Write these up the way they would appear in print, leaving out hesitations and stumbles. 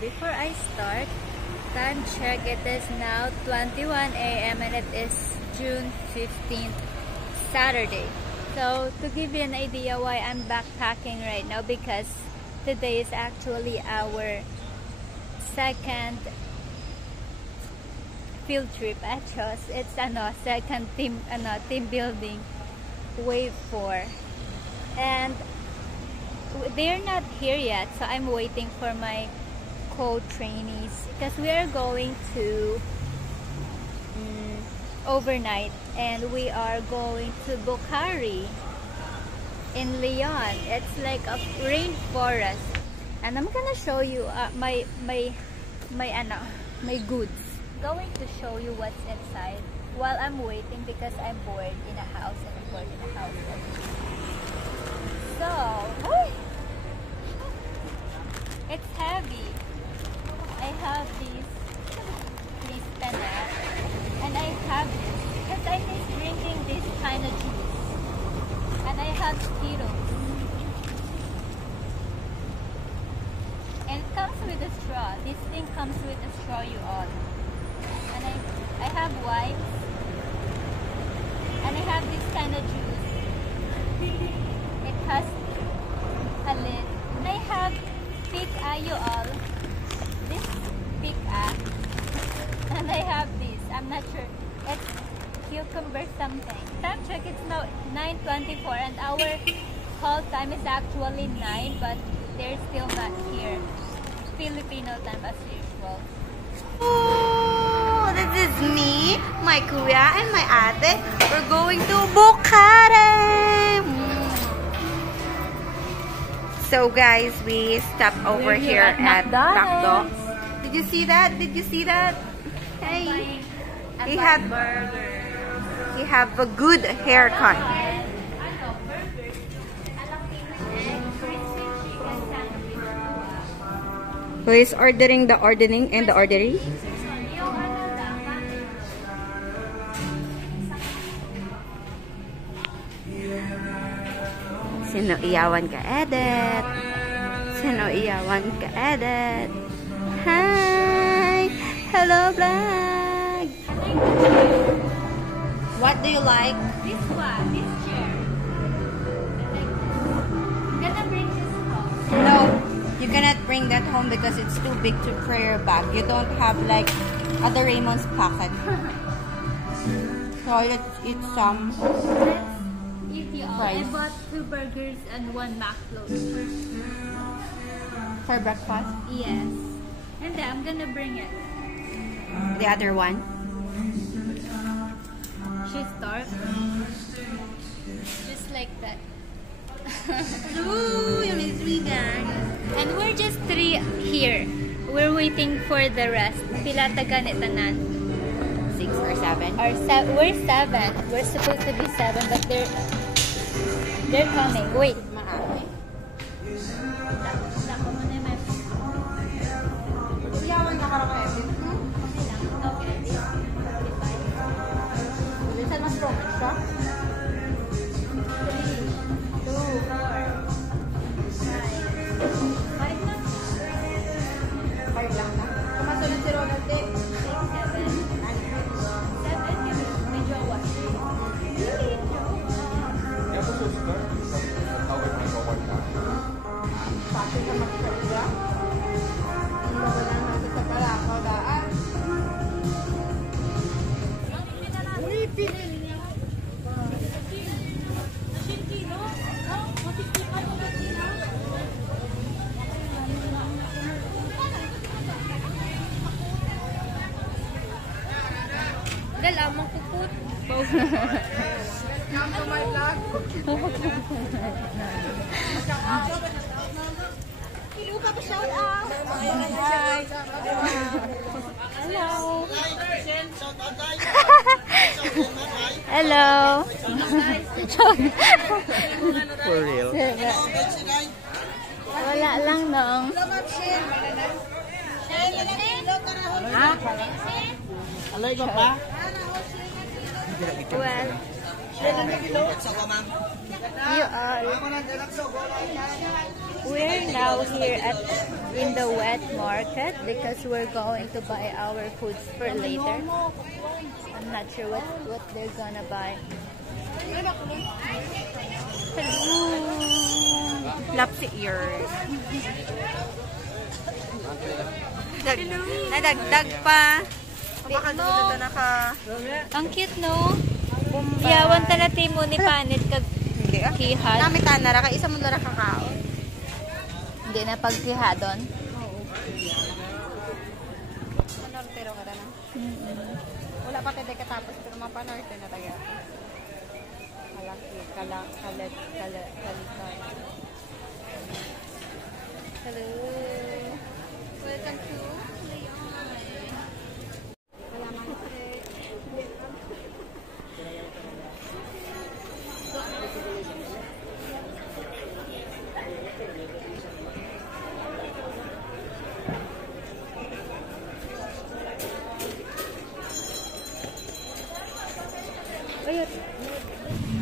before I start, time check, it is now 21 a.m. and it is June 15th, Saturday. So to give you an idea why I'm backpacking right now, because today is actually our second field trip at Chos. It's second team building wave 4, and they're not here yet, so I'm waiting for my co-trainees because we are going to overnight, and we are going to Bukhari in Leon. It's like a rainforest, and I'm gonna show you my goods. Going to show you what's inside while I'm waiting because I'm bored in a house and I'm bored in a house. So, it's heavy. I have these pennant, and I have this because I miss drinking this kind of juice. And I have Skittles. And it comes with a straw. This thing comes with a straw, you all. And I have wipes. And I have this kind of juice. It has a lid. And I have pick-a, you all. This pick-a. And I have this. I'm not sure. It's cucumber something. Time check, it's now 9:24 and our call time is actually 9, but they're still not here. Filipino time as usual. Oh, this is me, my kuya, and my ate. We're going to Bukhari. So guys, we stopped over here at McDonald's. Did you see that? Did you see that? Hey, he have a good haircut. Who is ordering the ordering and the ordering? Sino iyawan ka, Edit? Sino iyawan ka, Edit? Hi! Hello, vlog! What do you like? This one, this chair. I'm gonna bring this home. No, you cannot bring that home because it's too big to carry your bag. You don't have like a Doraemon's pocket. So let's eat some I fries. bought 2 burgers and 1 McFloat. For breakfast? Yes. And then I'm gonna bring it. The other one? She's dark. Just like that. Ooh, you miss me, guys. And we're just 3 here. We're waiting for the rest. Pila taga ni tanan? 6 or 7? We're 7. We're supposed to be 7, but they're coming. Wait. Dala, makukut. Shout out. Hello. Hello. For real? Wala lang nong. Ha? Alay ko pa? Well, you all, we're now here in the wet market because we're going to buy our foods for later. I'm not sure what they're gonna buy. Lapsi ears. Nadagdag pa. Baka dito na ka. Ang cute, no? Yawan ta na timo ni Panit kag kihat. Nami tanara ka isa mo dara kakao. Hindi na pagkihadon. Oo. Panortero ka na. Wala pa tayo katapos pero mapanorte na tayo. Kalit. Hello. Welcome to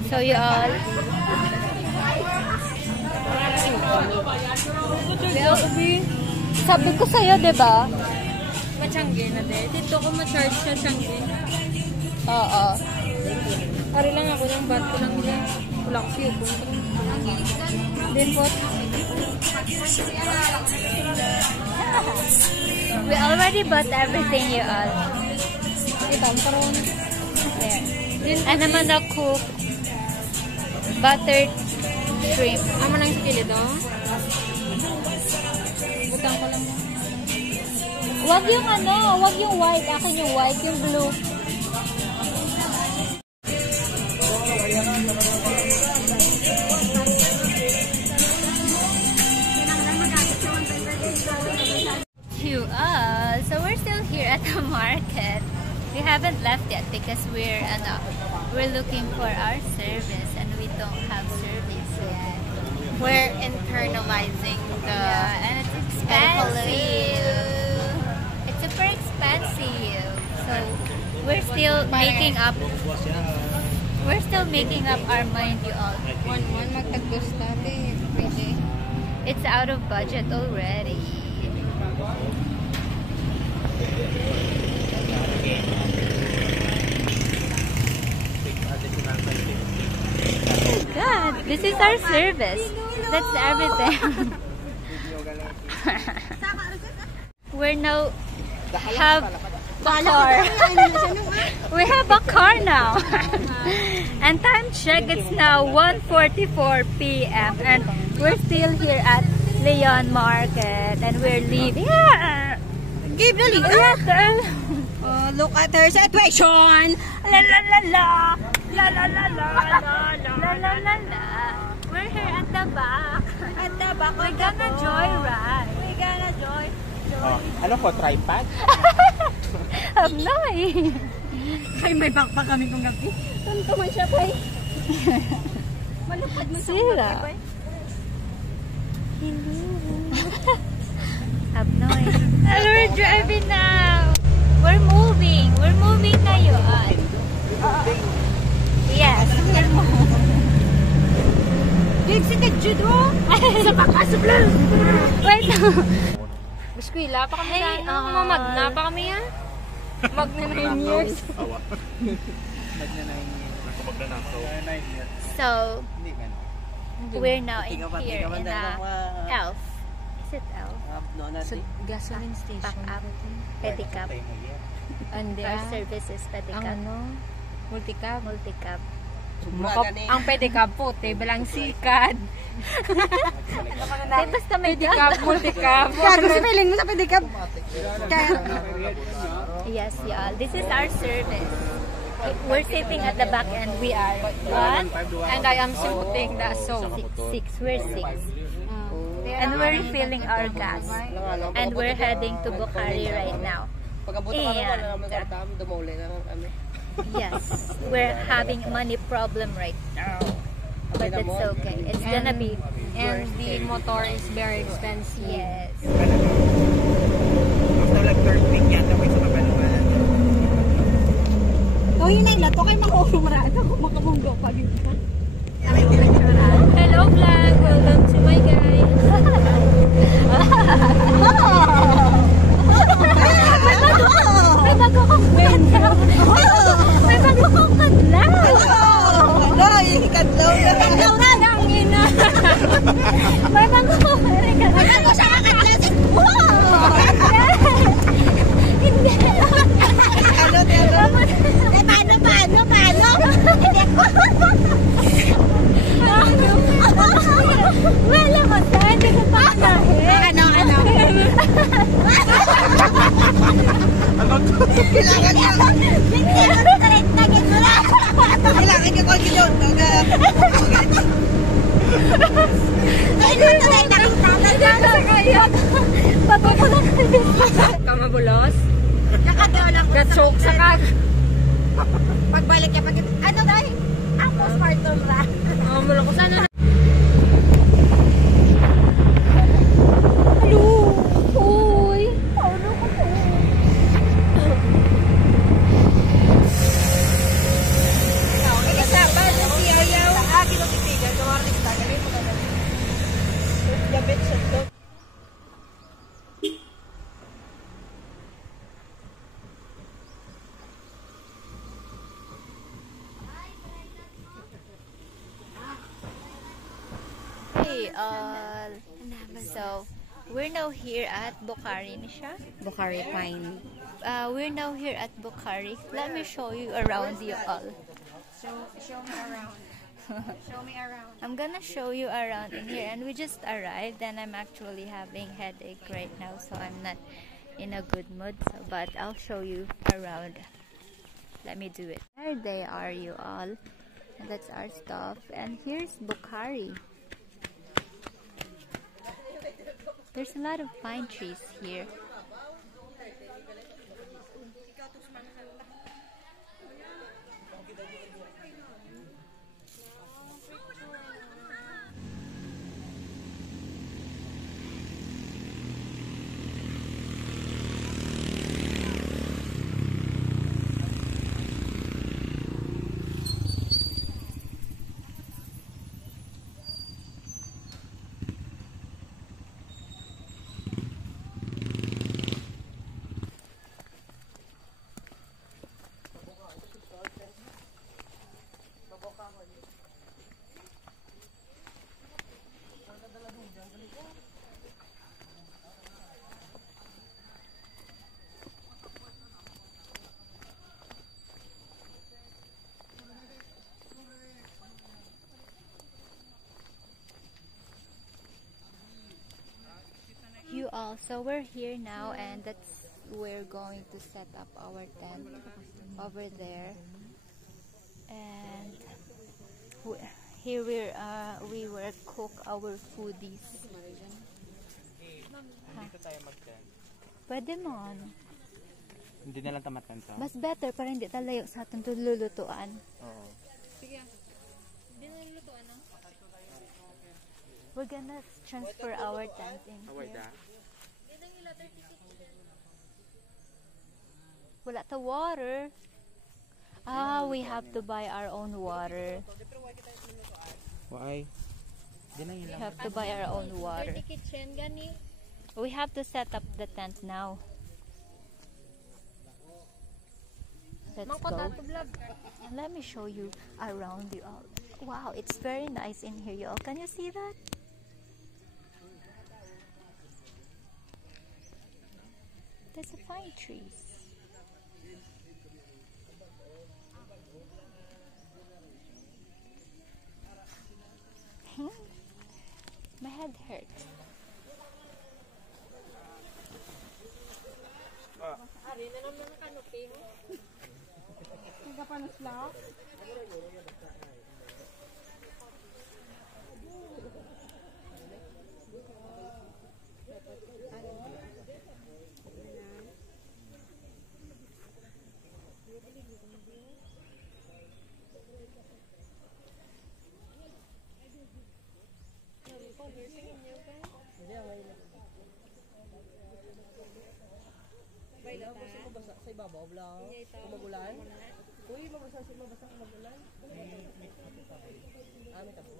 So you all sabi ko sa'yo, diba? Machangge na din. Dito ko ma-charge sa Changge. Oo. Pari lang ako ng bag ko lang nila. Wala ko siya po. Then po. We already bought everything, you all. Ito, karoon. There. And naman na cook buttered shrimp. Ama lang sa kilid, oh. Butang ko lang. Wag yung wag yung white. Akin yung white, yung blue. So we're still here at the market. We haven't left yet because we're looking for our service and we don't have service yet. We're internalizing the And it's expensive. It's super expensive. So we're still making up. We're still making up our mind, you all. one magtagos natin. Pwede. It's out of budget already. God, this is our service. That's everything. We're now have a car. We have a car now. And time check, it's now 1:44 p.m. and we're still here at Leon Market and we're leaving. Yeah. Give the lead. Look at her situation. La la la la. La la la la. La la la la. We're here at the back. At the back. We're gonna joyride. We're gonna joy. Ano po, tripod? Abnoy. Ay, may backpack kami kung gabi. Tanto man siya, Pai. Malupad mo sa Sila. gabi, Pai. Abnoy. We're driving now. We're moving. We're moving na yun. Yes. Did si Judo? Sa bakas sa blue. Wait. Biskwila pa kami Hey, magna pa kami yan. Magna 9 years. So, we're now in here in Elf. Is it Elf? Sa gasoline station. Pack up. Pedicab. Ande. Our service is pedicab. Ang multicab. Multicab. Ang pedicab po, belang sikad. Basta may Pedicab, multicab. Kaya gusto feeling mo sa pedicab. Yes, y'all. This is our service. We're sitting at the back and we are one. And I am shooting the soap. Six. We're six. And we're refilling our gas. And we're heading to Bukhari right now. And yes, we're having a money problem right now. But it's okay. It's gonna be And worth the it. motor is very expensive. Yes. After like third week yan, tapos sa kapaluan. Oh, yun ay lato kay makumurado. Makamunggo pa yun. Hello vlog! Welcome to my guys! Kailangan niya. Kailangan niya kung yun. Kamabulos? Nakadolak. Gatsok sa kag. Pagbalik niya, ano dahil? Ang postpartum ra. Kamabulos ko sana. Hey all. So, we're now here at Bukhari, Nisha. Bukhari Pine. We're now here at Bukhari. Let me show you around you all. Show me around. Show me around. I'm gonna show you around in here, and we just arrived and I'm actually having headache right now, so I'm not in a good mood, so, but I'll show you around. Let me do it. There they are, you all. And that's our stuff, and here's Bukhari. There's a lot of pine trees here. You all, so we're here now, and we're going to set up our tent over there, and here we will cook our foodies. Dito tayo mag-tent. Pwede mon. Hindi na lang tamatan to. Mas better para hindi talayo sa atong lulutuan. Oo. We're gonna transfer our tent in here. Wala ta water. We have to buy our own water. Why? We have to buy our own water. We have to set up the tent now. Let's go. And let me show you around you all. Wow, it's very nice in here, y'all. Can you see that? There's a pine trees. My head hurts. Sa ibabaw lang. Magulan. Uy, mabasa kung magulan. May tapos.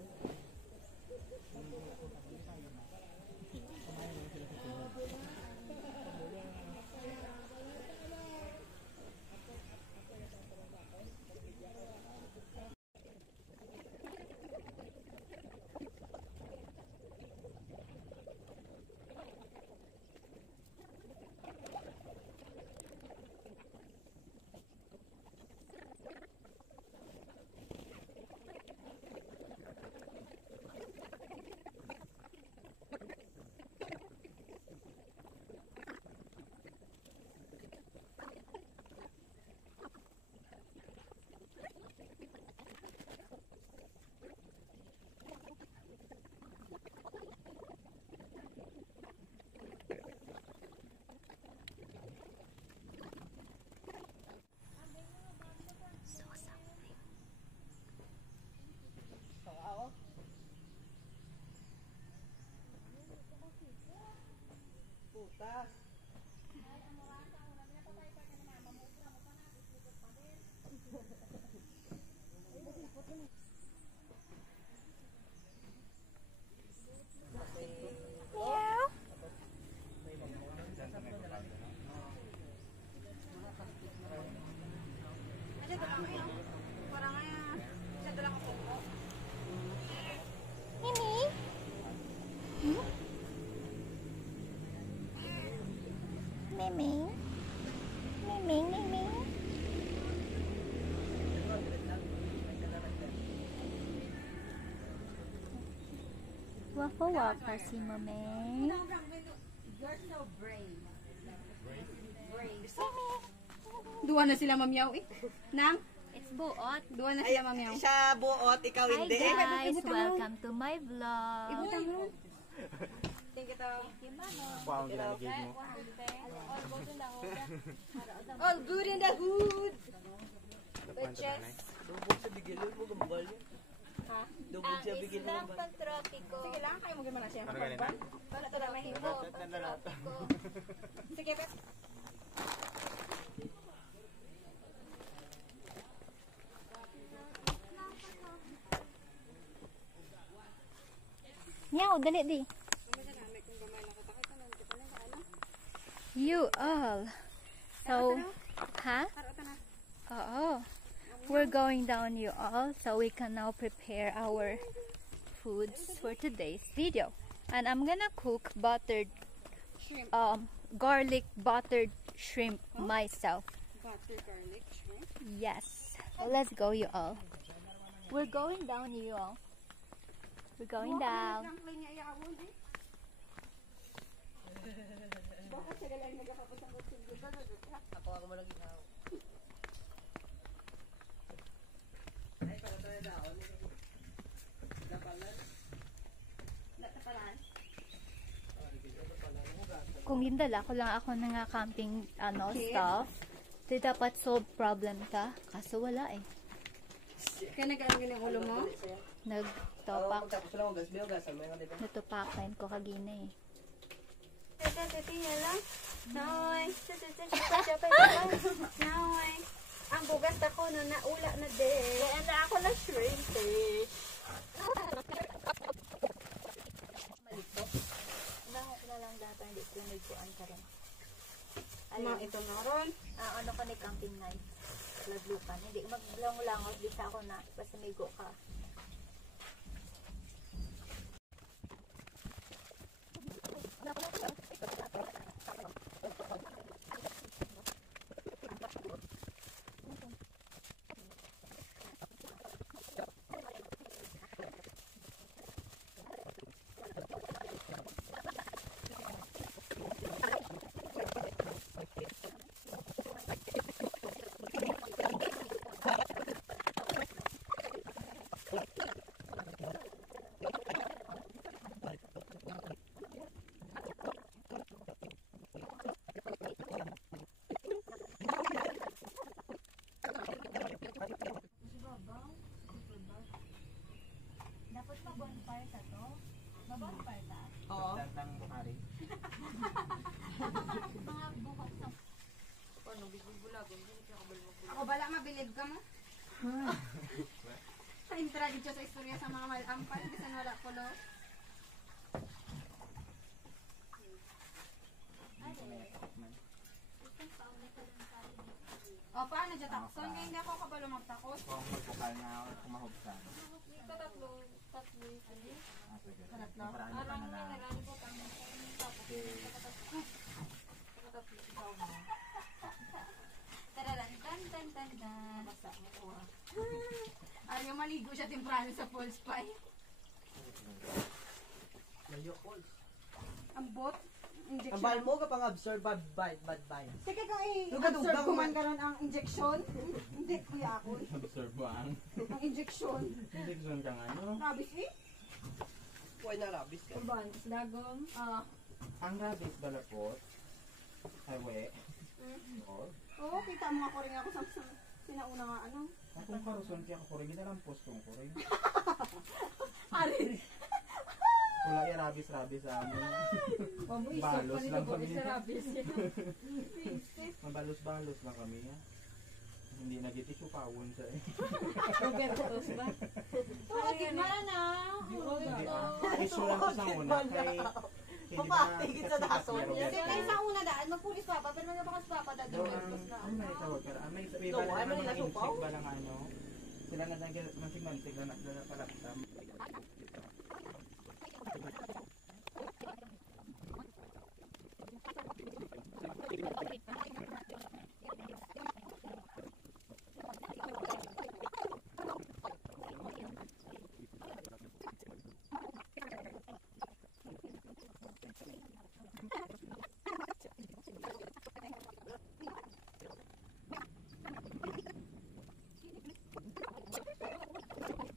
ta. Meow. Mimi? Hmm? Mimi? Mimi, Mimi? Waffle waffle si Mami. You're so brave. Mimi. Duwa na sila mamyaw eh. Nang? It's buot. Duwa na sila mamyaw. Siya buot, ikaw Hi hindi. guys, welcome to my vlog. Ibutang mo. Thank you to. Wow, ang ginaligid mo. All good in the hood. Bitches. Dubog sa bigilon mo, gambal mo. Ha? Dubog Ang sa bigilon islang mo. pantropiko. Sige lang, kayo mo na siya. Ano ganito? Para to na mahimo. Sige, Pep. Meow, dali di. You all. So, ha? Oo. We're going down, you all, so we can now prepare our foods for today's video. And I'm gonna cook buttered, Shrimp. garlic buttered shrimp myself. Butter garlic shrimp. Yes. So let's go, you all. We're going down, you all. We're going down. Lang play niya iawon eh. Bakit siya galang nagkakapos ang kutsig dito? Ako ako malagi tao. Ay, para tayo daon. Dapalan. Natapalan. Kung gindala ko lang ako na nga camping stuff, di dapat solve problem ka. Kaso wala eh. Kaya nag-aangin ang ulo mo? Nagtopak. Tapos lang, gas biyo, gas. May nga, diba? Natupakan ko kagina eh. Noy. Noy. Ang bugas ako no naula na din. Kaya na ako na shrimp eh. Malito. Nahok na lang data, hindi ko nagkuhan ka rin. Mga ito na ron. Ano ka ni camping knife? Laglukan. Hindi maglango-langot. Di sa ako na. Basta may go ka. Dapat ma-bonfire sa to? Ma-bonfire ta? Oo. Tantang bukari. Mga bukas sa... Ako bala mabilib ka mo? Sa intra dito sa istorya sa mga malampal. Bisan wala ko lo. O, paano dyan takson? Ngayon hindi ako kabalo magtakos. Kung magpukal na kumahubsan. Tatlo. Ah, sige. Tatlo. Marami pa na lang. Tararan, tan, tan, tan, tan. Basta mo ko. Aryo maligo siya temprano sa full spy. Layo, Paul. Ang bot. Ang Injection. bahal mo ka pang absorb bad vibes. Sige kang Dugadugdag i-absorb ko man. man karon ang injection. Hindi, kuya ako. Observe mo ang Ang injection. injection kang ano. Rabis eh. Kuhay na rabis ka. Urban, dagom. Ang rabbit balapot. Highway. Oo. Oo, kita mo ako rin ako sa sinauna nga ano. Akong karuson kaya ako rin. Ginalang post kong ko rin. Ari. Wala yung rabis-rabis sa amin. Balos lang kami. Mabalos-balos lang kami. Hindi nag-tissue pawon sa Bakit mara na? Tissue lang ko sa una kay Papatigit sa dason. Kaya sa una daan, magpulis papa, pero nagpakas papa dati. may tawag ka. May bala naman ng insect ba lang ano. Sila na mansig-mansig na naglalapalaptam.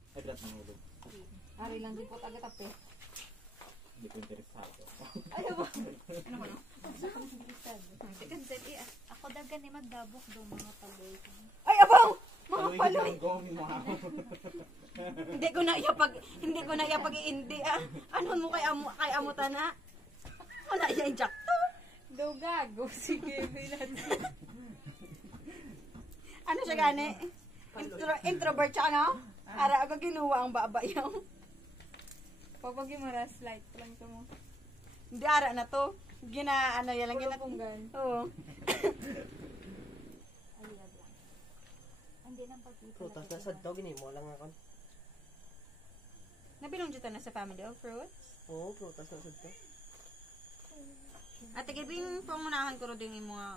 Ay, dapat nahulog. Ari lang din po taga-tape. Hindi ko interesado. Ayaw ba? Ako dagan ni magdabok do mga paloy. Ay, abaw! Mga Paloy paloy! yung gawin mo. Hindi ko na iya pag-iindi ah. Ano mo kay amutan na? Wala yan jack to. Do gago sige bilan. Ano siya gani? Introvert siya nga? Ara ako ginuwa ang babayaw. Pagpagi mo na slide lang to mo. Hindi ara na to. Ano yan lang Punggan. Oo. Aliyad lang. Hindi nang pagkita. Prutas na sa dog, mo lang ako. Nabilong dito na sa family of fruits. Oo, prutas na sa dog. At tigibing pangunahan ko rin yung mga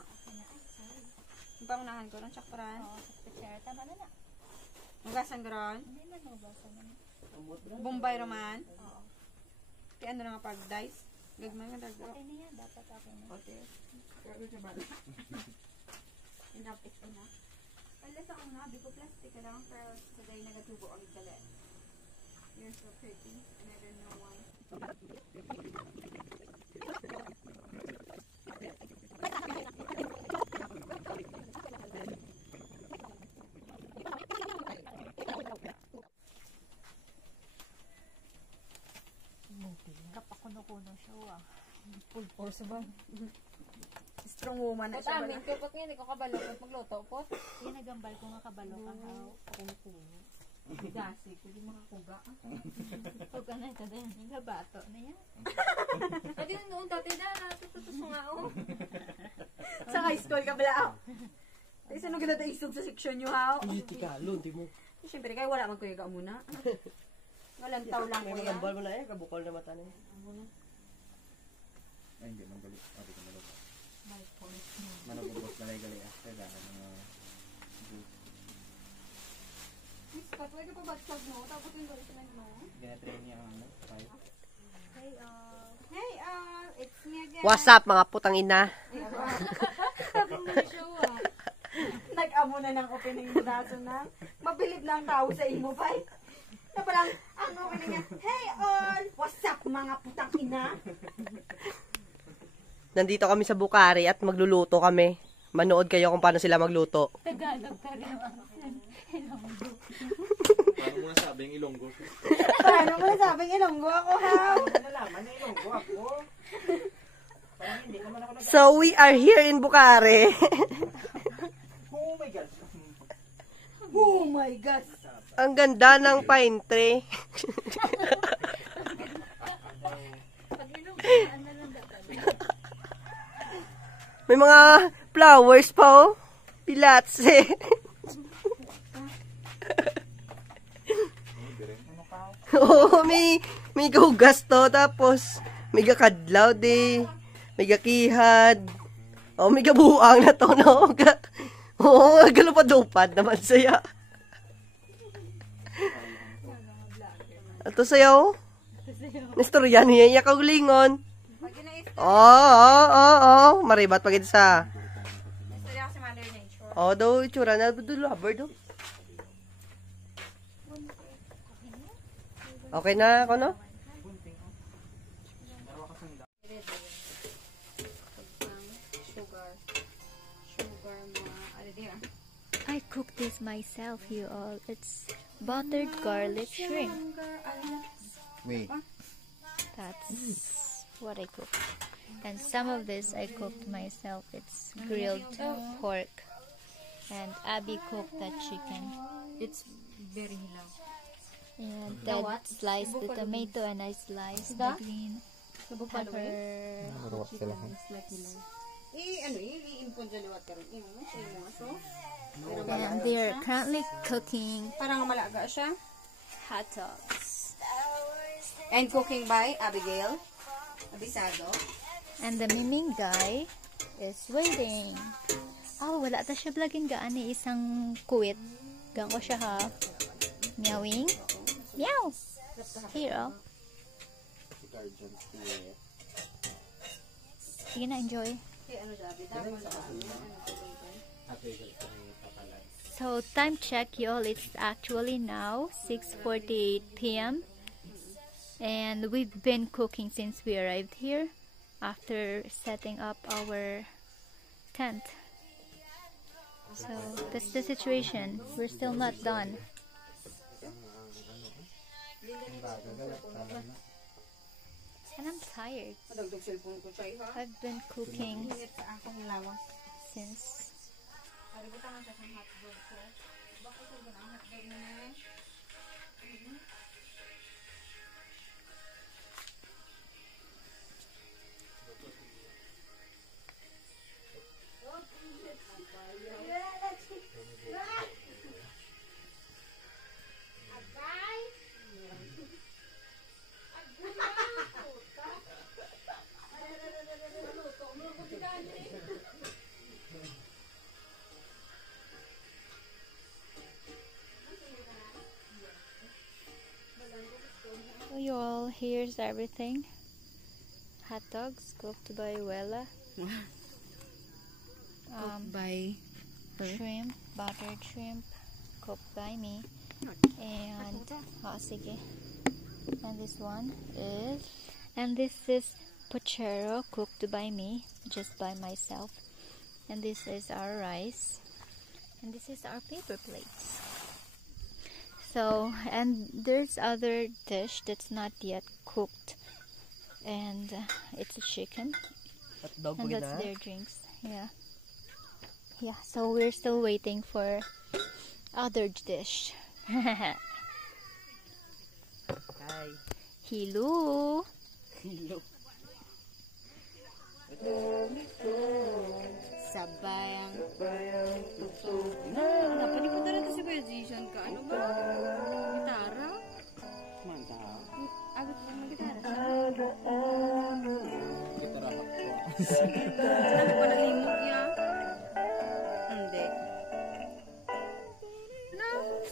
pangunahan ko rin tsakparan. Oo, sa chair tama na na. Magasan ko rin. Hindi man mabasa naman. Bombay roman. Oo. Kaya ano na nga pag-dice. Gagmay nga dago. Okay na yan, dapat ako na. Okay. Grabe siya ba? Enough is enough. Wala sa una, biko plastic ka lang pero sa day nagatubo ang dali. You're so pretty and I don't know why. Kapakuno-kuno siya ah. Full force ba? Strong woman na Pot siya. amin, kaya pot nga hindi ko kabalo. Pot magluto, pot. Yan nagambal ko nga kabalo kang haw. Kuno-kuno. Dasi, kung di makakuga. Huwag ka na ito din. Nagabato na yan. Adi na noon, tatay na. Natututos mo nga oh. Sa high school ka pala. Ay, saan nung ginata isog sa section nyo ha? Hindi ka, di mo. Siyempre, kayo wala magkuyaga muna. Walang taw lang May kuya. magambal mo na kabukol na mata na Ay, hindi. Magalit. Sabi ko malubos. Manubos galay-galay. Kailangan mga Miss Pat, wala ka pa batchog mo? Tapos yung galit na mo? ginatrain niya ang ano. Hey, it's me again. What's up, mga putang ina? Nag-amo na ng opening mo daso na. Mabilib na ang tao sa imo, pa. Na parang, ang opening niya, hey all! What's up, mga putang ina? Nandito kami sa Bukari at magluluto kami. Manood kayo kung paano sila magluto. Tagalog ka rin. Paano mo nasabing Ilonggo? Paano mo nasabing ilonggo ako, ha? Nalaman na Ilonggo ako. Parang hindi naman ako So, we are here in Bukari. Oh my God. Oh my gosh. Ang ganda ng pine tree. Pag inuman na lang dapat. May mga flowers pa, oh. Pilatse. Oo, may gahugas to. Tapos, may gakadlaw, de. May gakihad. Oh, may gabuang na to, no? Oo, galupad-lupad naman saya. Ato sayo. Nistorya niya, iya kaulingon. Oo. Maribat pagid sa. Istorya kasi Mother Nature. Oh, daw itsura na dulo haber do. Okay na ako, no? I cooked this myself, you all. It's buttered garlic shrimp. Wait. That's what I cooked. And some of this I cooked myself. It's grilled pork. And Abby cooked that chicken. It's very hilaw. And Dad sliced the tomato and I sliced the green pepper. I-impon dyan liwat ka rin. So, And they're currently cooking parang malaga siya. hot dogs. And cooking by Abigail Abisado. And the miming guy is waiting. Oh, wala ta siya vlogin gaan ni isang kuwit. Gaan ko siya ha. Meowing. Meow. Here, oh. Sige na, enjoy. So, time check, y'all. It's actually now 6:48 p.m. And we've been cooking since we arrived here after setting up our tent. So, that's the situation. We're still not done. And I'm tired. I've been cooking since So y'all, here's everything. Hot dogs cooked by Wella. By Shrimp, buttered shrimp cooked by me. And sige. And this one is, and this is pochero cooked by me, just by myself. And this is our rice. And this is our paper plates. So, and there's other dish that's not yet cooked, and it's a chicken, and that's their drinks. Yeah, so we're still waiting for other dish. Hi. Hello. Sabayang tutog na. Napanipunta rin ito si musician ka. Ano ba? Gitara? Mantap. Agot ka ng gitara. Gitara ako. Sabi pa nalimot niya. Hindi.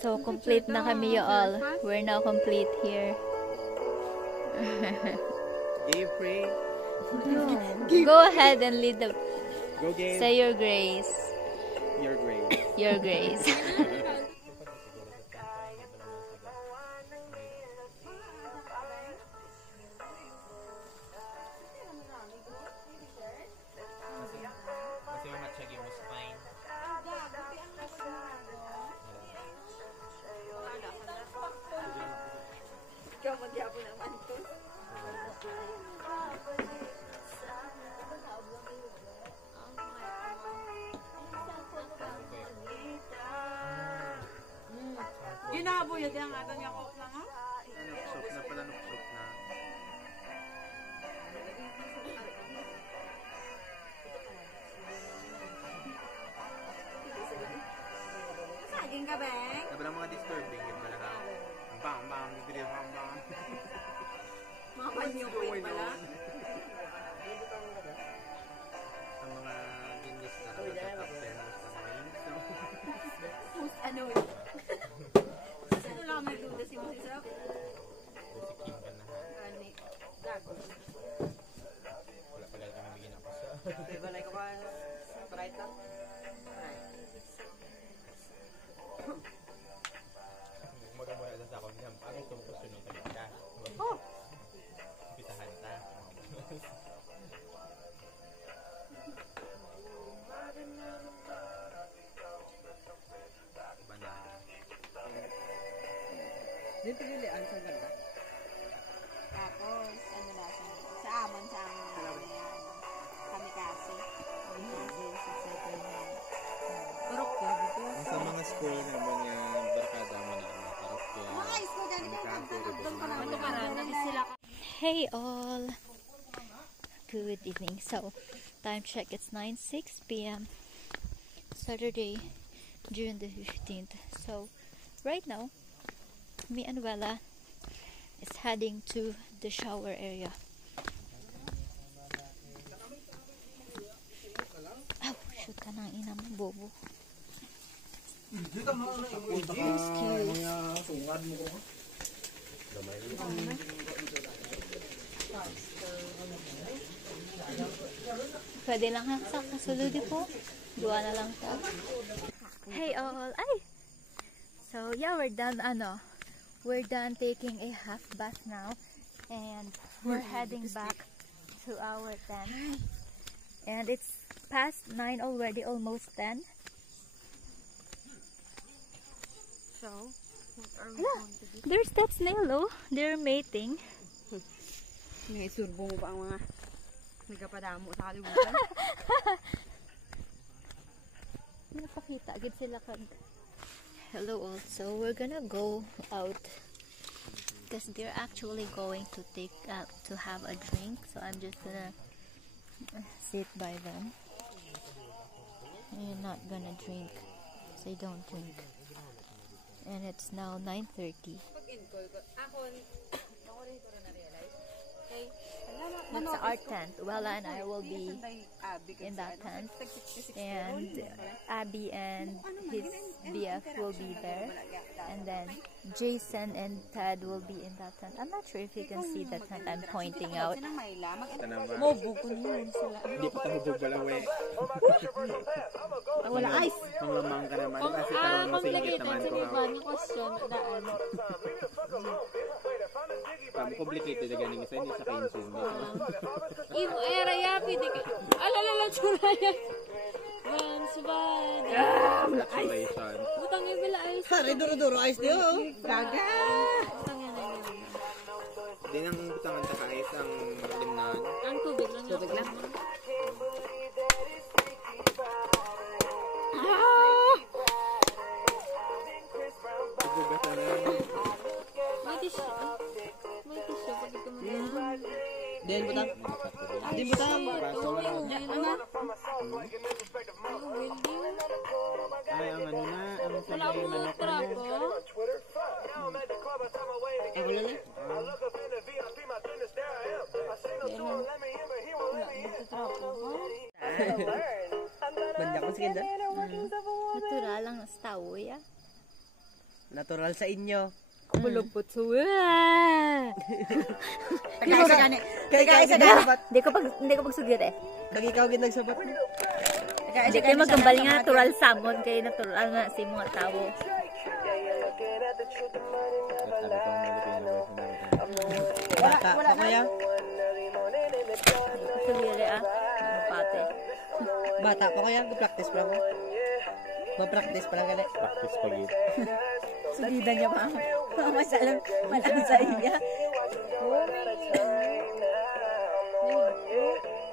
So complete na kami all. We're now complete here. Gabe, pray. Go ahead and lead the. Go, Gabe. Say your grace. Your grace. Your grace. Kasi yung matsyagi mo spine. Ikaw magyapo naman ito. Ginabo yun yung ato niya ko lang ha? Nuksok na pala, nuksok na. Saging ka, Beng? Sabi ng mga disturbing, yun pala na. Ang bang, bang, bibili ang bang, bang. Mga panyo ko yun pala. Ang mga ginis na sa top 10 sa mga inso. Ano yun? Sino lang may duda si Masisap? Si Kim ka na. Gani. Gago. Wala pala kami bigyan ako sa... Balay ko ka sa bright lang? Umaga-muna sa ako niya. Ano itong kusunod na ka? Oh! Pisahan ta. Banana. Dito pilihan sa ganda. Tapos, ano Hey all, good evening. So time check, it's 9:06 p.m. Saturday, June the 15th. So right now me and Wella is heading to the shower area. Oh shoot ka na, ina mo bobo. Excuse. Pwede lang ha sa kasulod po. Dua na lang ta. Hey all, ay. So yeah, we're done we're done taking a half bath now and we're heading back to our tent. And it's past 9 already, almost 10. So, what are we Yeah, going to do? there's that snail, oh. They're mating. May surbo mo ba ang mga nagapadamo sa kalibutan? Napakita gid sila kag. Hello all. So we're gonna go out because they're actually going to to have a drink. So I'm just gonna sit by them. You're not gonna drink, so I don't drink. And it's now 9:30. That's our tent. Wella and I will be in that tent, and Abby and his BF will be there, and then Jason and Ted will be in that tent. I'm not sure if you can see the tent I'm pointing out. Hindi pa tayo wala we. Wala ice. Mamamang ka naman kasi karoon mo sa ingit naman ko. Complicated na ganing isa, hindi sa kainsun. Imo era yapi di ka. Alalala churaya. Man subad. Congratulations. Utang ay bila ay. Hari, duro-duro, ayos niyo. Gaga! Utang yan ay. Din ang butangan sa kais ang limnan. Ang tubig lang. Tubig lang. Ibugatan na. May tissue. May tissue pag ito mo. Din butang. Din butang. Ay, ang ano na, ang Wala sabi akong manok na. trapo. Ako lang eh. Banda ko sige da. Natural lang sa tao, ya. Natural sa inyo. Kulupot suwa. Kaya gani. Kaya isa dapat. Hindi ko pagsugit eh. Kag ikaw gid nagsabat. Hindi kayo magkambal nga natural salmon kayo natural nga si mga tao. Bata pa kaya? Sugire pate. Bata pa kaya? Practice pa ako. Mag-practice pa lang gali. Practice pa yun. Sugida niya pa. Masalang malang sa iya.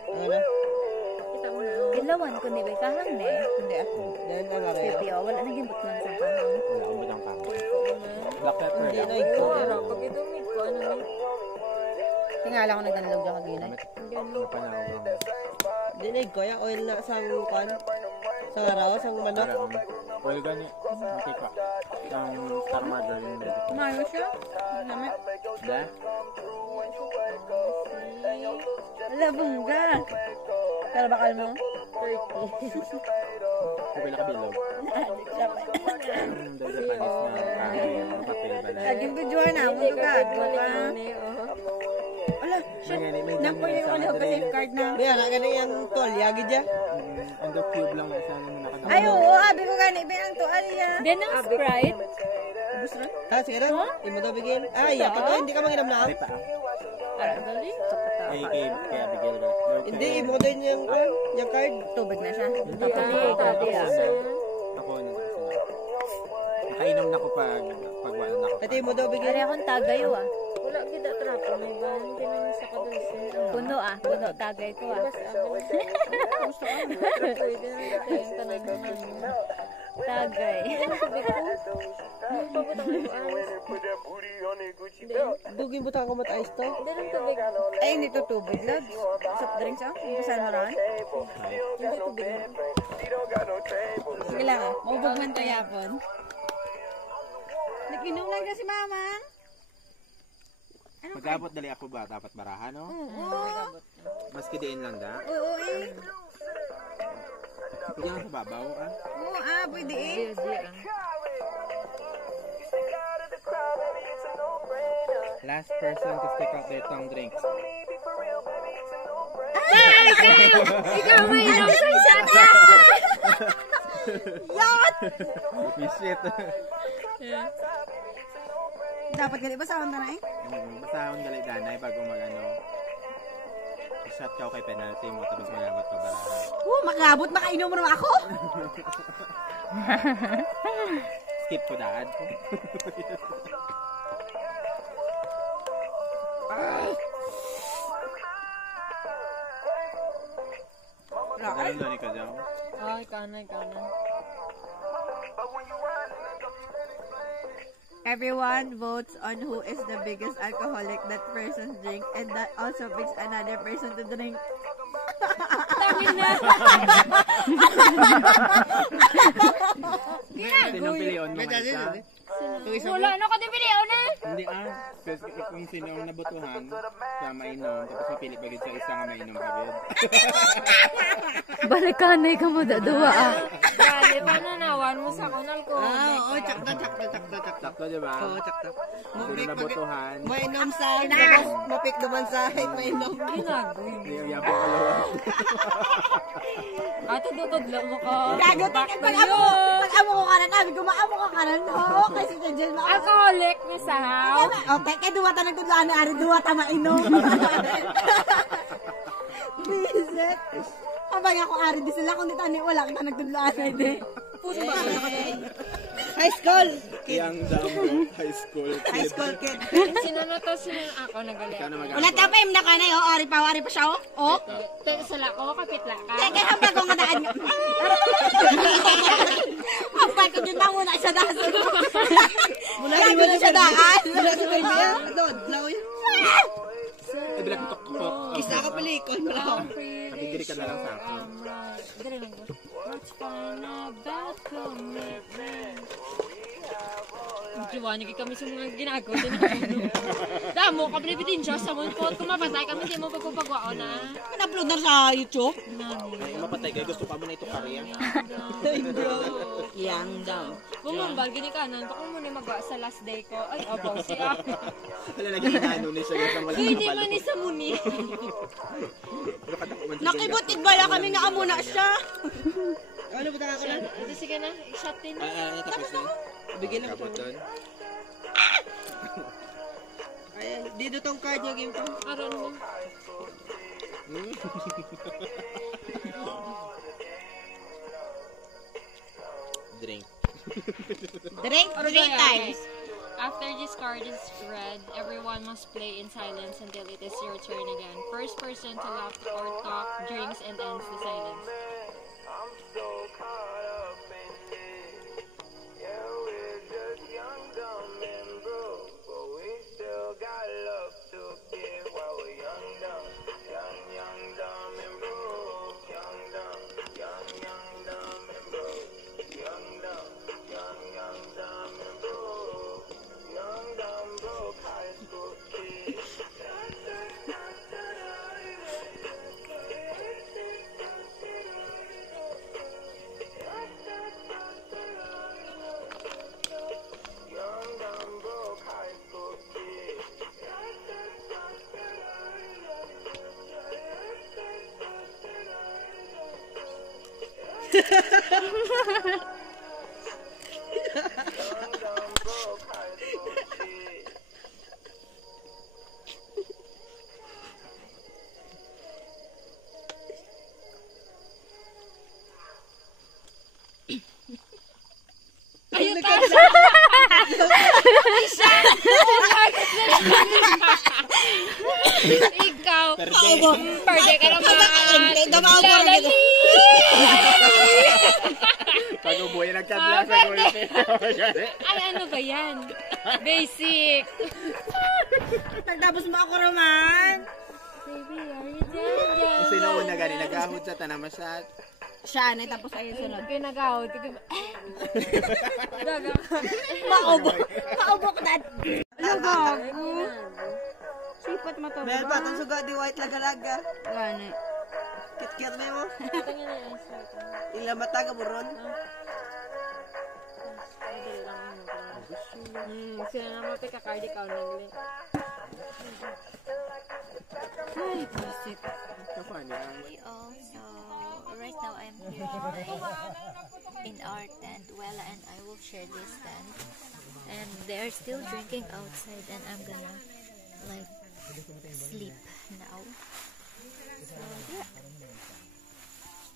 Ano na? Kilawan ko ni Bekahang ne. Hindi ako. Yan ang aray. Pipi, wala na gimbot lang sa kahang. Wala akong bitang kang. Black pepper. Hindi na ikaw. Pag ito may ko ano na. Tingala ko nagdanlog dyan kagilay. Napanawag ako. Hindi na ikaw. Yung oil na sa kan. Sa araw, sa manok. Well, gani. Okay ka. Ang star mother yung dito. Mayo siya. Naman. Da? Wala bungga. Pero bakal mo? 30. Okay na kabilog. Ang dada panis na kain. Papel ba na? Laging videoan na. Mundo ka. Wala. Napo yung ano pa safeguard na. Kaya na gani yung tol. Yagi dyan. Ang the cube lang na sana nakadama. Ay, oo. Abi ko gani. Ibang to. Aliya. Then ang Sprite. Ha, sige na. Imo daw bigyan. Ay, ya pa to. Hindi ka manginam na. Ay pa. Dali. Ay, kay Abigail ba? Hindi, imo din yung card. Tubig na siya. Ako na. Nakainom na ko pag wala na ako. Ito imo daw bigyan. Ari akong tagayo ah. Wala kita trapo, may ban. Pinang sa kadulsin. Puno puno tagay ko Bas ako. Gusto ko. Pwede na ito yung tanang. Tagay. Tubig ko. Pabutang ko ayos. Duging butang ko matayos to. Dalang tubig. Ay, hindi to tubig, Lods. Soft drinks, oh. Yung kasal mo ron. Hindi tubig. Sige lang, maubog man to yapon. Nag-inom lang kasi mama. Magabot dali ako ba? Dapat barahan, no? Oo. Maski diin lang da. Oo, eh. Pwede lang sa babaw, ah. Oo, pwede eh. Last person to stick out their tongue drinks. Ikaw may inom sa isa ka! You shit. Dapat gali ba sa onda na eh? Basta akong galit danay bago mag-ano. I-shot ka kay penalty mo tapos magabot ka barahan. Magabot, makainom mo naman ako. Skip ko daan. Ganun doon ikaw daw. Ay, kanan. Everyone votes on who is the biggest alcoholic that person's drink, and that also picks another person to drink. Sinong piliyon mo nga isa? Wala na ka din piliyaw na! Hindi kasi kung sino ang nabutuhan sa mainom, tapos mapili pa sa isa nga mainom ka bid. Balikanay ka mo dadawa Dali, pananawan mo sa kunal ko. Sakto, di ba? Oo, tsakta. Sino nabutuhan? Mainom side, tapos mapik naman side, mainom. Ginagawin. Hindi yung yabang kalawa. Ate, tutudlo mo ka. Gagatin pag amo ko kanan, abi gumaamo ka kanan. Oo, kasi dyan na. Alcoholic ni Sahaw. Okay, kaya duwata nagtudlaan na ari, duwata mainom. Bisit. Abang ako ari, di sila kung ditani, wala kita nagtudlaan na ide. Puso ba? High school! Yang Dambo High School Kid. High school kid. Sino na to? Sino ako nagalit? Ikaw na mag-apo. Wala tapay mo na kanay, ari pa siya, oh. Sala ko, kapitla ka. Kaya hapag ko nga daan nga. Hapag ko din na muna sa dason. Mula Gago na siya daan. Mula sa baby yan. Doon, law yun. Ay, bilang tok-tok. Kisa ka palikon, malaw. Nabigiri ka na lang sa akin. Dali lang. What's fun about commitment? Jiwanig kami sa mga ginagawa din ako. Damo, kablibitin siya sa mga pot. Kung mapatay kami, hindi mo pagpapagwao na. Upload na sa YouTube. Kung mapatay kayo, gusto pa mo na ito karya. Yang daw. Bumambal, ginikanan. Baka mo na magwa sa last day ko. Ay, opo, siya. Wala lagi hinano ni siya. Yung walang Hindi kapalo. man ni sa muni. Nakibutid bala kami nga amo na siya. Ano ba ka lang? Sige na, i-shot din. Tapos na. Bigyan lang Kapot ito. doon. Ayan, dito tong card yung game ko. Aron mo. Drink. Drink 3 times. After this card is read, everyone must play in silence until it is your turn again. First person to laugh or talk drinks and ends the silence. Ikaw. Pwede ka naman. Pag-ubuhay nagkadla sa gulpi. Ay, ano ba yan? Basic. Nagtapos mo ako naman. Baby, are you dead? Sino una gani nagahod sa tanama sa Siya, tapos ayun sunod. Kinagawad. Maubo. Maubo ko dad. Sipat mo to. Mel, patong suga di white laga-laga. Gani. Kit-kit mo. Ila mataga mo ron. Sila naman ito kakardi ka ulit. Ay, busit. Hey all, so right now I'm here in our tent. Wella and I will share this tent, and they're still drinking outside, and I'm gonna like sleep now. So yeah,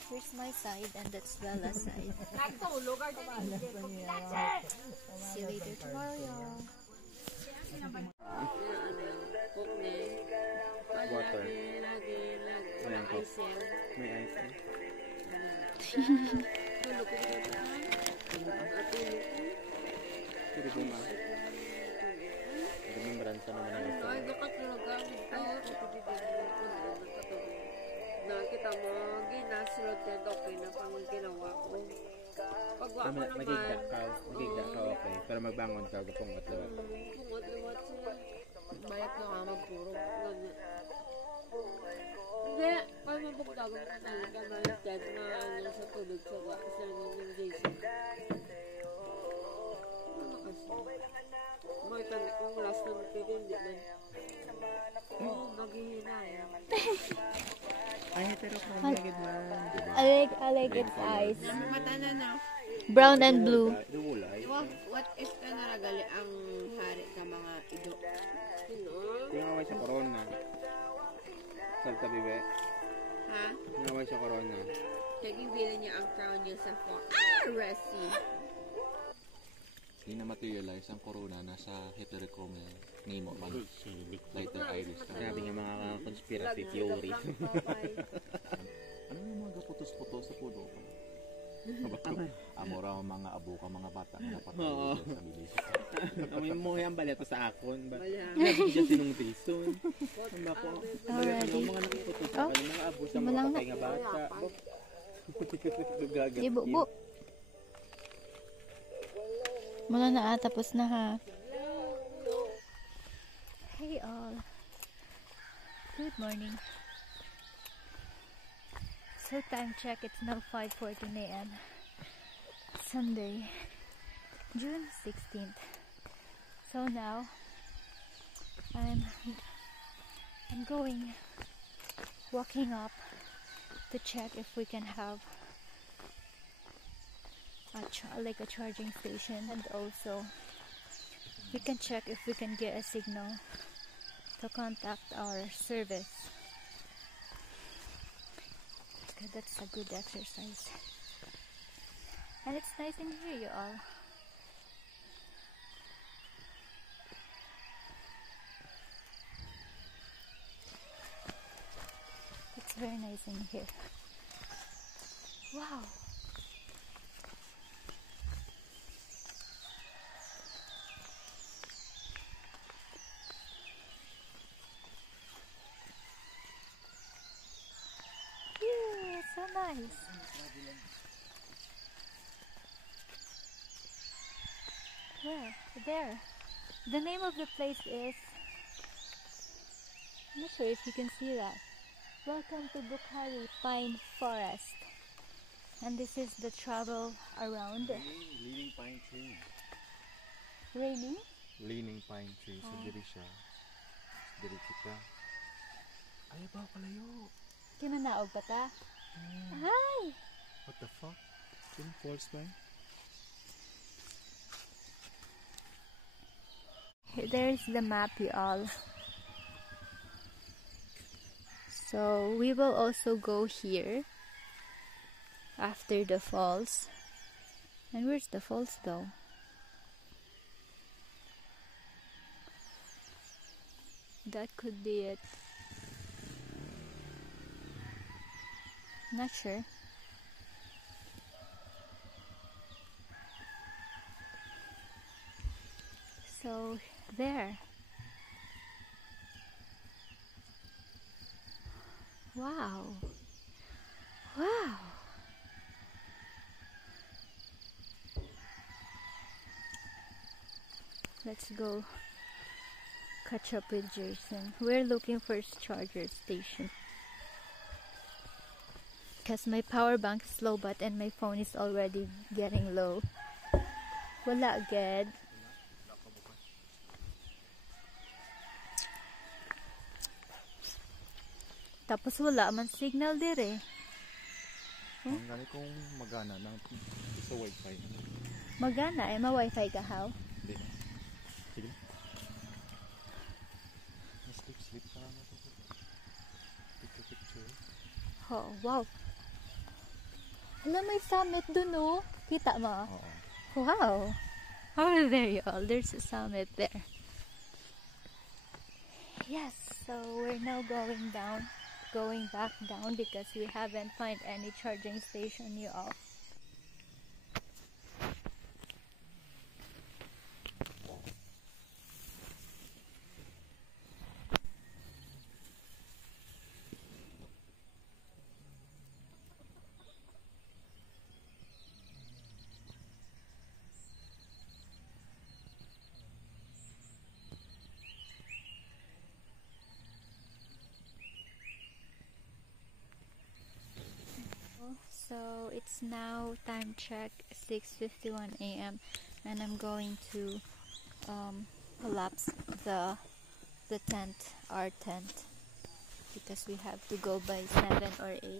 here's my side, and that's Wella's side. See you later tomorrow, y'all. water. Ayan po. May ice. Pwede po ma. Remembransa naman ang isa. Ay, dapat talaga. Nakita mo, ginasulot yan, okay na pang ginawa ko. Pagwa ko naman. Magigda ka, okay. Pero magbangon ka, gapong-at-lawat. Pungot-lawat siya. Bayat na nga magpurog. Hindi, pag mabugtagon ka na lang ka malagyan na ano sa tubig sa ng Jason. Ano kasi? May tanik kong last na magpipindi man. Oo, maghihina yan. Ay, pero kung magigid na. I like its eyes. Mata na na. Brown and blue. Duwulay. What if ka naragali ang hari ka mga ido? Yung away sa corona. Salta bibe. Ha? Yung away sa corona. Kaya bilhin niya ang crown niya sa Resi. Hindi na materialize ang corona nasa heterochrome Nemo man. Lighter iris. Sabi nga mga conspiracy theory. Ano yung mga putos-putos sa puno? Amo raw mga abo ka mga bata na napatay sa bilis. Amoy mo yung baleta sa akon. Nabigyan sinong reason. Ang bako. Ang mga nakiputos sa mga abo sa mga patay nga bata. Ibu-bu. Mula na tapos na ha. Hey all. Good morning. So time check, it's now 5:14 a.m. Sunday, June 16th. So now I'm going walking up to check if we can have like a charging station, and also we can check if we can get a signal to contact our service. Okay, that's a good exercise, and it's nice in here, you all. It's very nice in here. Wow. So nice. Where? There. The name of the place is, I'm not sure if you can see that. Welcome to Bukhari Pine Forest. And this is the travel around. Leaning pine tree. Raining? Leaning pine tree. So diri siya. Diri kita. Ay ba kalayo. Kinanaog pa ta? Hi! What the fuck? Yung false man? There's the map, you all. So we will also go here after the falls. And where's the falls though? That could be it. Not sure. So there. Wow. Wow. Let's go catch up with Jason. We're looking for a charger station. Because my power bank is low but and my phone is already getting low. Wala agad. Tapos wala man signal dire. Ang gani kung magana ng sa wifi. Magana ay ma-wifi ka how? Hindi na. Sige. Sleep ka na to. Picture. Oh, wow. Alam, may summit dun, oh. Kita mo? Oo. Wow. Oh, there you are. There's a summit there. Yes, so we're now going back down because we haven't found any charging station you all. So it's now time check 6:51 a.m. and I'm going to collapse the tent, our tent, because we have to go by 7 or 8.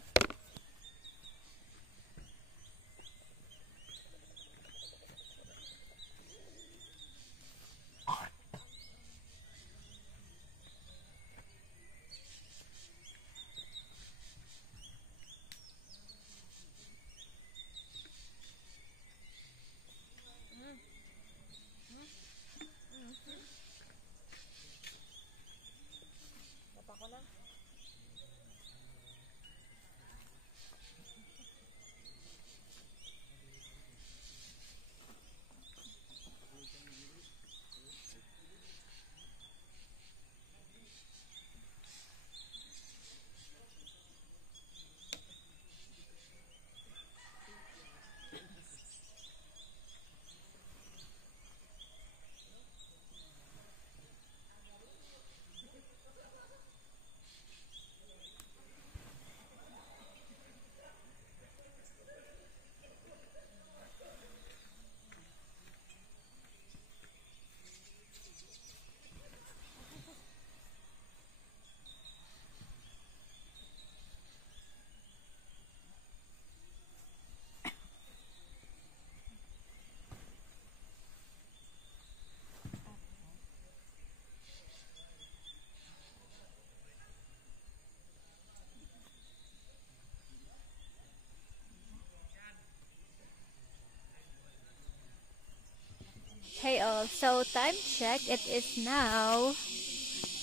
Hey all, so time check, it is now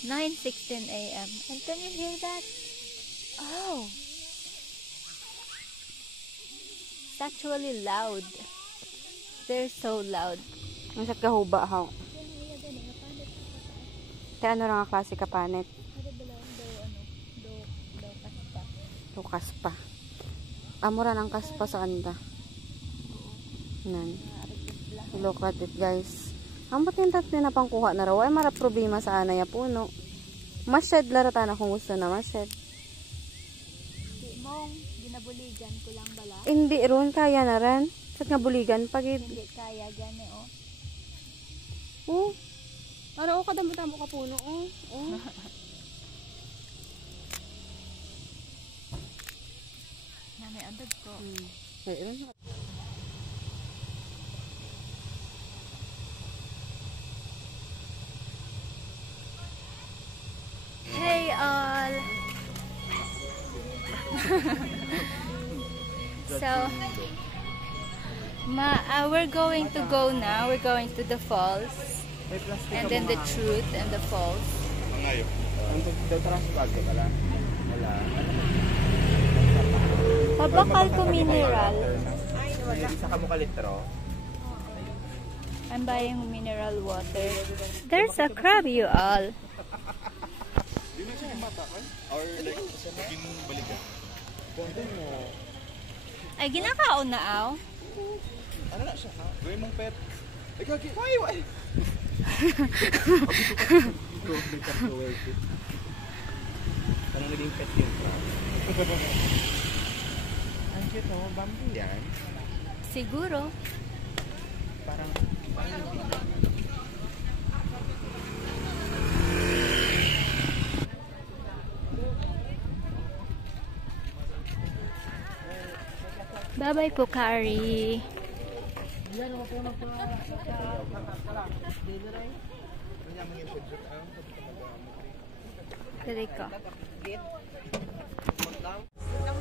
9:16 a.m. and can you hear that? Oh, it's actually loud. They're so loud. Ang sa kahuba haw. Kaya ano lang ang klase ka panet? Do kaspa. Amura ng kaspa sa kanta. Nan. Look at it guys. Ang batin tatlo na pangkuha na raw. Ay mara problema sa anay puno. Masyad laratan kung gusto na masyad. Di mong ginabuligan ko lang bala. Hindi ron kaya na rin. Sat nga buligan pag Hindi kaya gani oh. Oh. Para o kadamo-tamo ka puno oh. Oh. Na may andag ko. Ayun. Hey all. So we're going to go now. We're going to the falls. And then the truth and the falls. Ang daw transport ka pala. Wala. Pabakal ko mineral. May isa ka mo kalitro. I'm buying mineral water. There's a crab, you all. Di na siya mata ka? Or like, naging balikan? Ponto mo. Ay, ginakaon na aw. Ano na siya ha? Gawin mong pet. Ikaw, why? Parang naging pet yung crab. Ang cute mo, bamboo yan. Siguro. Parang Bye-bye po, Kari. Direko.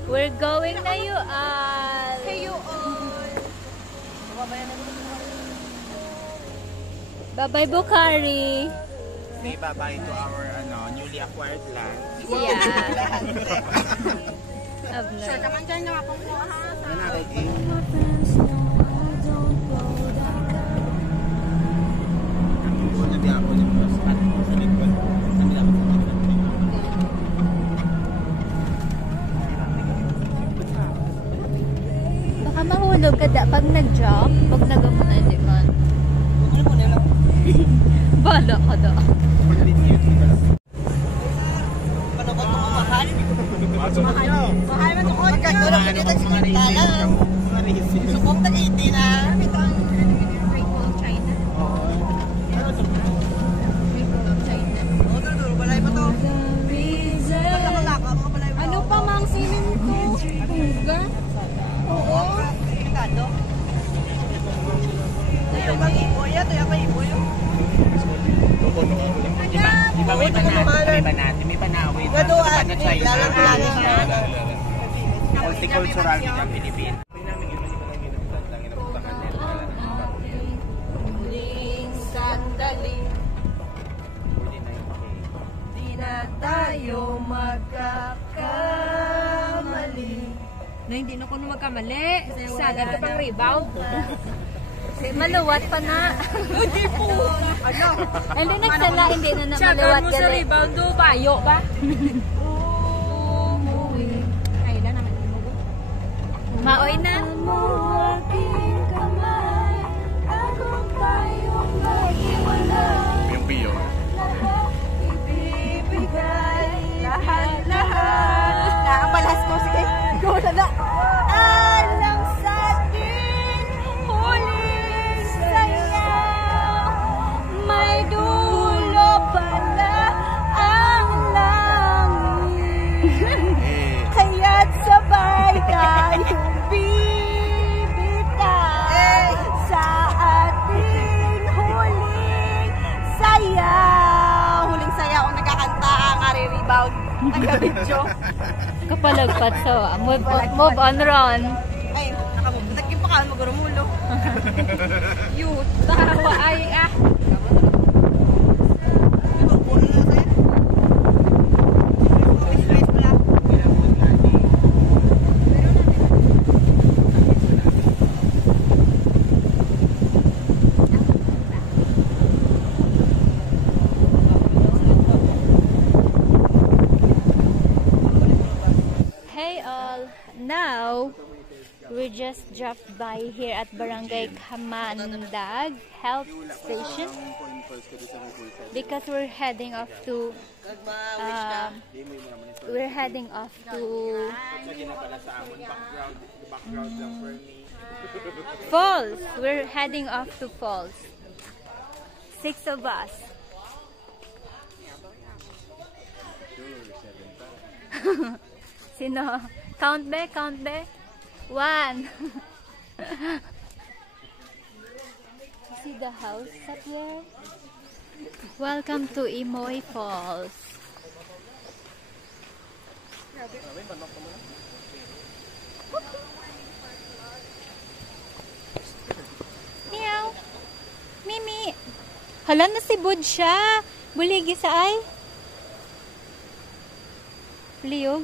We're going na you all. Hey, you all. Bye-bye, Bukari. Say bye-bye to our newly acquired land. Yeah. Sir, kaman dyan na akong kuha ha. Ano na, Reggie? Hindi ako yung first at sa likod. Hindi ako sa likod. Baka mahulog ka da pag nag-jump. Pag nag-mo na hindi man. Bala ka da. Mahal man tukod ka. Tulog ka dito sa kintala. Subok na iti na. Ito ang Great Wall of China. Great Wall of China. Oo, tulog. Balay pa to. Ano pa mang swimming ko? Puga? Oo. Kado. Ito bang iboy? Ito yung iboy. Di ba may banati? May panawid. Gaduan. Ano China? Lalang-lalang na. Multicultural din ang Pilipinas. Muling sandali, di na tayo magkakamali. Na hindi na ko na magkamali. Sagad ka pang rebound. Maluwat pa na. Hindi po. Ano? Hindi nagsala, hindi na Sagad maluwat mo sa gali. rebound do, bayo ba? Ay, na naman. Maoy na. yung piyo. Lahat-lahat. Nakabalas mo. Sige. Go na na. Alang sa atin, huling sayaw. May dulo pala ang langit. Kaya't sabay tayong bibitaw sa ating huling sayaw. Huling sayaw kung nagkakanta ang rebound. Nagka-video. Kapalagpat sa move on, Ron. Ay, nakabubutag yung pakawan magurumulo. Youth. Tawa ay ah. Hey all, now we just dropped by here at Barangay Kamandag Health Station because we're heading off to Falls. We're heading off to Falls. 6 of us. Sino? Count be, count be. 1. See the house up there? Welcome to Imoy Falls. Meow. Mimi. Hala na si Bud siya. Buligi sa ay. Leo.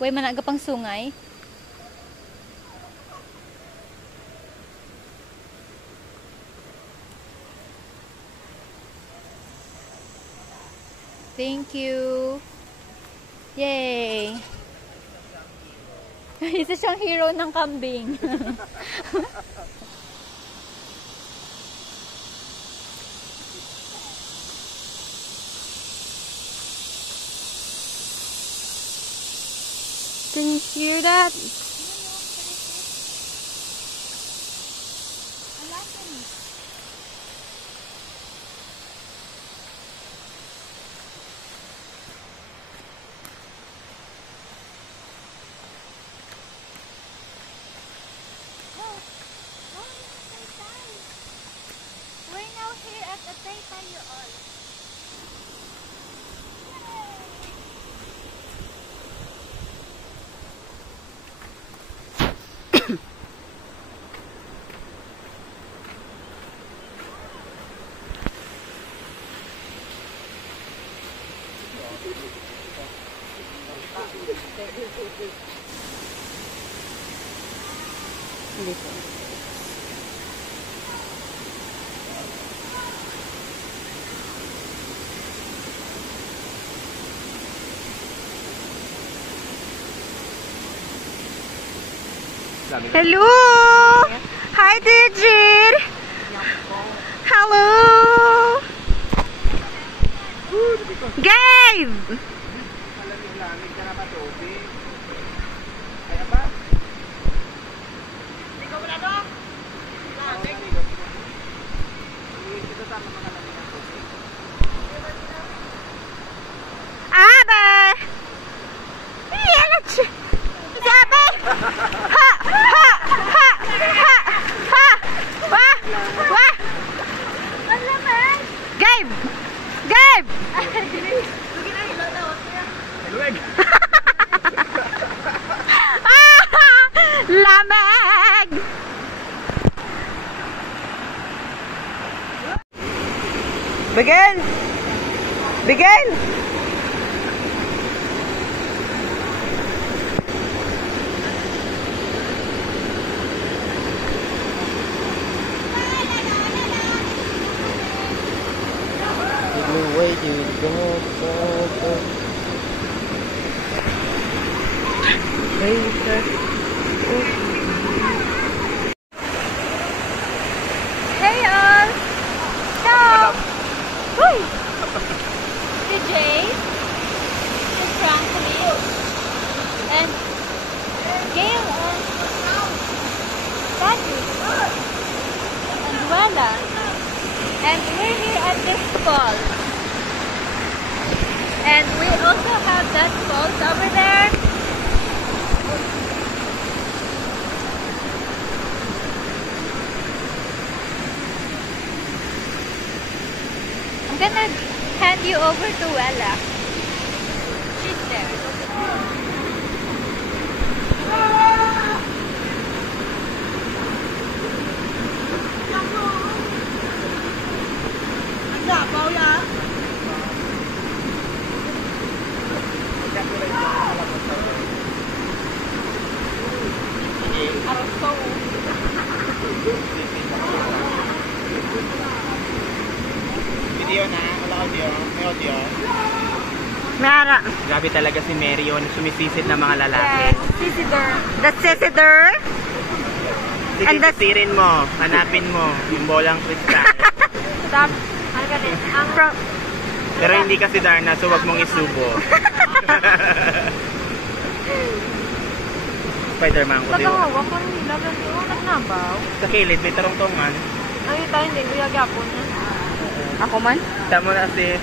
Way managa pang sungay. Thank you. Yay! Isa siyang hero ng kambing. Can you hear that? We're now here at the Taytay-Yool. Hello! Hi, Digit! Hello! Gabe! Malamig-lamig ka na pa, Toby. Kaya ba? Ikaw mo na, no? Ito tama mga lamig ang Toby. Abe! Yan! Sabi! Ha! Ha! Ha! Ha! Ha! Wah! Wah! Ang laman! Gabe! Gabe! Luwag! Lamig! Bigel! Bigel! Hey all! So, woo! DJ is Franklin and Gail and Patrick and Wella, and we're here at this fall. And we also have that falls over there. I'm gonna hand you over to Wella. She's there. Video na, wala audio. May audio. Mara. Grabe talaga si Mary yun, sumisisid ng mga lalaki. The Sisidor. Sige, And the- sisirin mo, hanapin mo yung bolang kristal. From, Pero hindi kasi Darna, so wag mong isubo. Spider-Man ko din. Tagawa ko nila, kasi nagnabaw. Sa kilid, may tarong-tongan. Ay, tayo hindi, kuya gapon na. ako man? Tama na si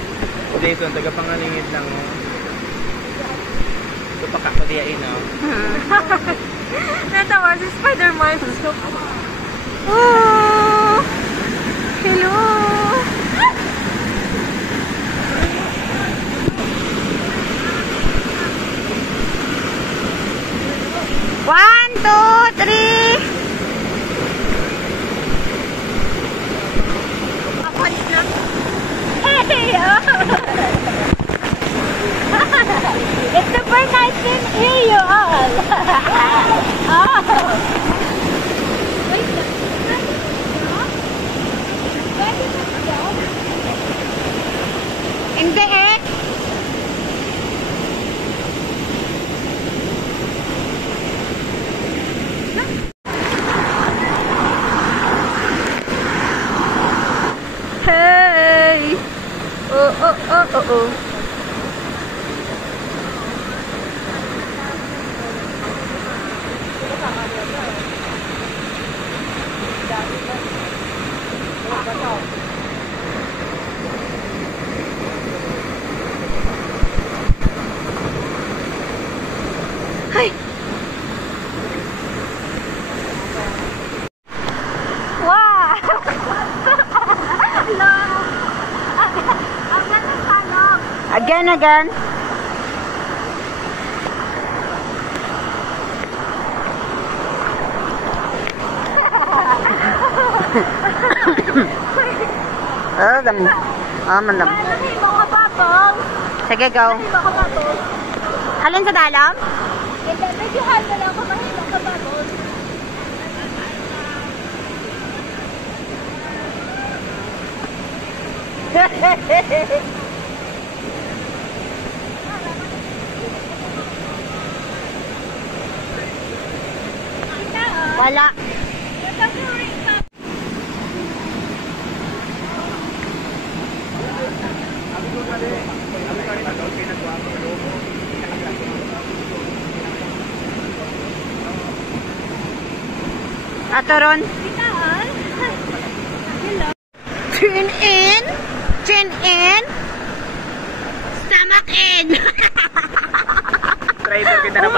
Jason, taga-pangalingid lang. Oh. Ito pa kakadiyain, oh. Natawa si Spider-Man. Oh! Hello! One, two, three. Hey! Oh. It's the super nice to hear you all. Oh. Wait, Hindi eh. Hey! Oh, oh, oh, oh, oh. Ay! wow! Hello! Ang ganda ng palong. Again. Manam. Hindi mo ka papong. Sige, go. Hindi mo ka papong. Halin sa dalam? Hindi, medyo halo lang kung mahilo ka papong. Wala. Atoron. Chin in. Chin in. Stomach in. Try mo kita na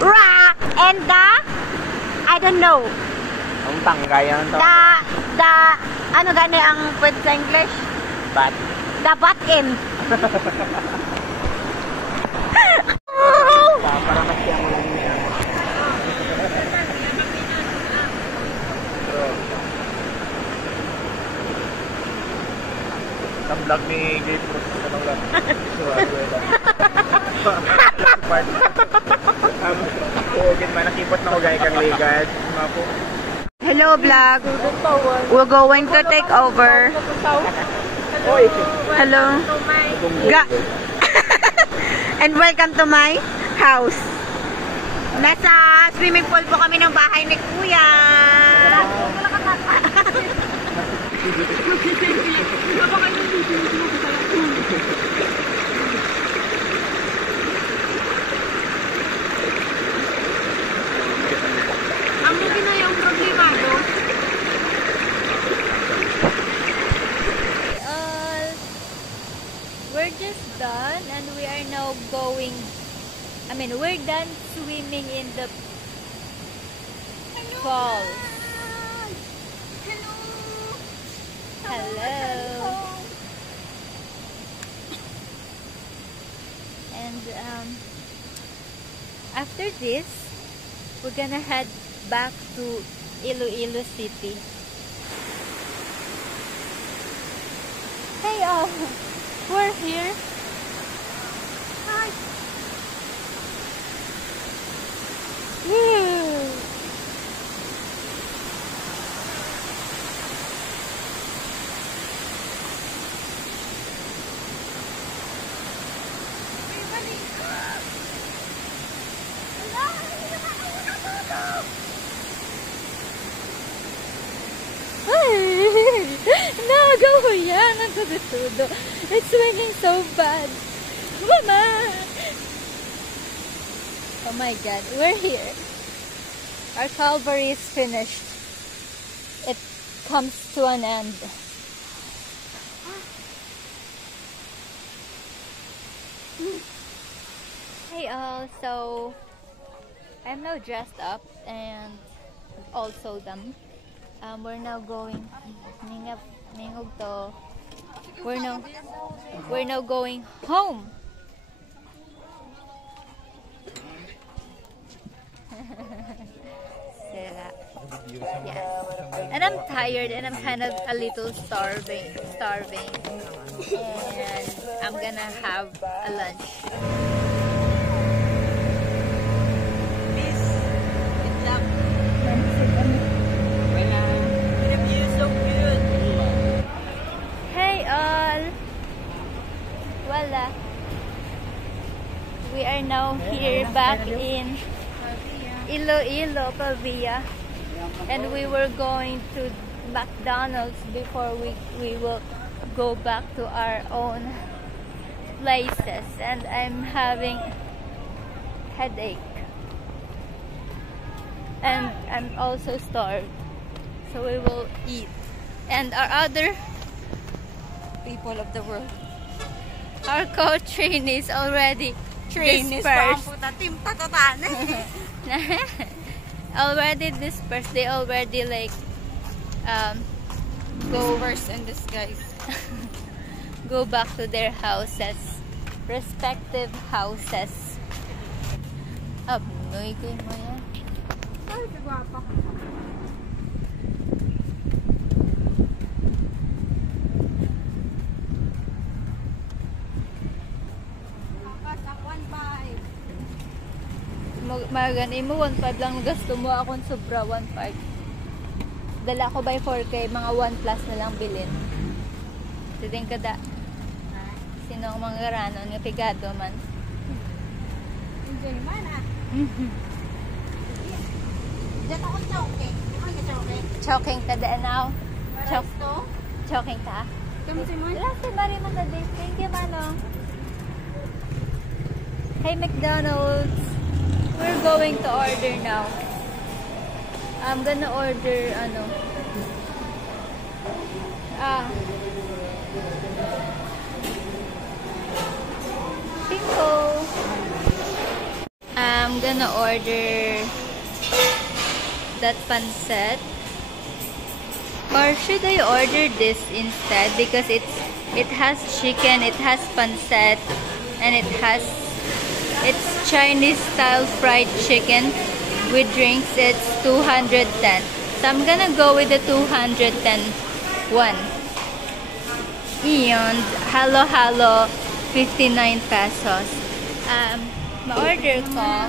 Ra. And the. I don't know. Ang tanggayan to. Ano gani ang pwede sa English? Bat. The butt in. Para masya mo lang niya. Sa vlog ni Gabe ko sa lang. Huwagin man nakipot na ko gaya kang ligad. Hello vlog. We're going to take over. Hello. And welcome to my house. Nasa swimming pool po kami ng bahay ni Kuya. Ang hindi na yung problemado. We're just done and we are now going, we're done swimming in the falls. Hello. And after this, we're gonna head back to Iloilo City. Hey all, we're here. Hi. Woo. Nagawa yan ang tudo. It's raining so bad. Mama! Oh my god, we're here. Our Calvary is finished. It comes to an end. Hey all, so I'm now dressed up and also done. We're now going we're now going home. Yes. And I'm tired and I'm kind of a little starving. starving. And I'm gonna have a lunch. Hey all! Wala. We are now here back in Iloilo, Pavia. And we were going to McDonald's before we will go back to our own places. And I'm having headache. And I'm also starved. So we will eat. And our other people of the world, our co-trainees already dispersed. Already dispersed. They already like go worse in disguise. Go back to their houses, respective houses. Abnoy ko mo yan. Ay, kagwapa. Magani mo 1.5 lang gasto mo, akong sobra 1.5. Dala ko by 4K, mga 1 plus na lang bilin. Tiding kada. Sino ang mga rano nga pigado man. Enjoy man ah. Diyan ako choking. Ano ka choking? Choking ta da now. Chok to? Choking ta. Kamu si mo? Last time bari man ta this. Thank you, Manong. Hey McDonald's. We're going to order now. I'm gonna order Pinko. I'm gonna order that pancit. Or should I order this instead? Because it has chicken, it has pancit, and it's Chinese style fried chicken with drinks. It's 210. So I'm gonna go with the 210 one. And halo 59 pesos. Ma-order ko.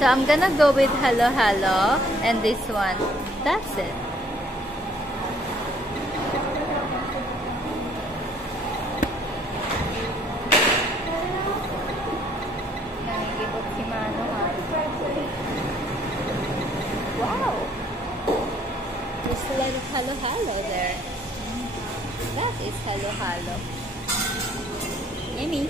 So I'm gonna go with halo and this one. That's it. Wow! There's a lot of halo there. That is halo. Yummy.